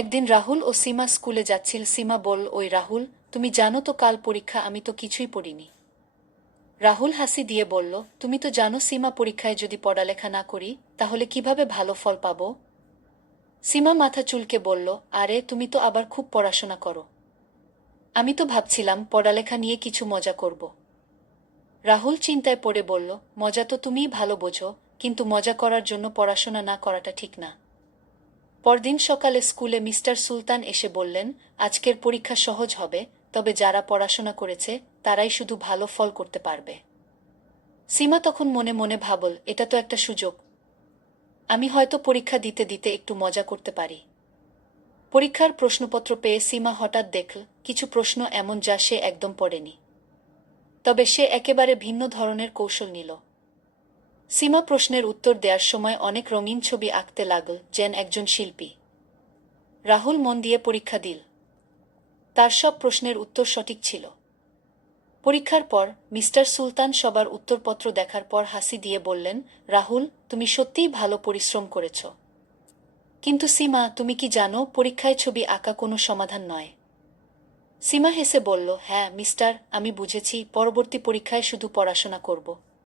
একদিন রাহুল ও সীমা স্কুলে যাচ্ছিল। সীমা বল ওই রাহুল, তুমি জানো তো কাল পরীক্ষা, আমি তো কিছুই পড়িনি। রাহুল হাসি দিয়ে বলল, তুমি তো জানো সীমা পরীক্ষায় যদি পড়ালেখা না করি, তাহলে কীভাবে ভালো ফল পাব? সীমা মাথা চুলকে বলল, আরে, তুমি তো আবার খুব পড়াশোনা করো। আমি তো ভাবছিলাম পড়ালেখা নিয়ে কিছু মজা করব। রাহুল চিন্তায় পড়ে বলল, মজা তো তুমিই ভালো বোঝো, কিন্তু মজা করার জন্য পড়াশোনা না করাটা ঠিক না। পরদিন সকালে স্কুলে মিস্টার সুলতান এসে বললেন, আজকের পরীক্ষা সহজ হবে, তবে যারা পড়াশোনা করেছে, তারাই শুধু ভালো ফল করতে পারবে। সীমা তখন মনে মনে ভাবল, এটা তো একটা সুযোগ। আমি হয়তো পরীক্ষা দিতে দিতে একটু মজা করতে পারি। পরীক্ষার প্রশ্নপত্র পেয়ে সীমা হঠাৎ দেখল, কিছু প্রশ্ন এমন যা সে একদম পড়েনি। তবে সে একেবারে ভিন্ন ধরনের কৌশল নিল। সীমা প্রশ্নের উত্তর দেওয়ার সময় অনেক রঙিন ছবি আঁকতে লাগল, যেন একজন শিল্পী। রাহুল মন দিয়ে পরীক্ষা দিল। তার সব প্রশ্নের উত্তর সঠিক ছিল। পরীক্ষার পর মিস্টার সুলতান সবার উত্তরপত্র দেখার পর হাসি দিয়ে বললেন, রাহুল, তুমি সত্যিই ভালো পরিশ্রম করেছ। কিন্তু সীমা, তুমি কি জানো, পরীক্ষায় ছবি আঁকা কোনো সমাধান নয়। সীমা হেসে বলল হ্যাঁ মিস্টার, আমি বুঝেছি, পরবর্তী পরীক্ষায় শুধু পড়াশোনা করব।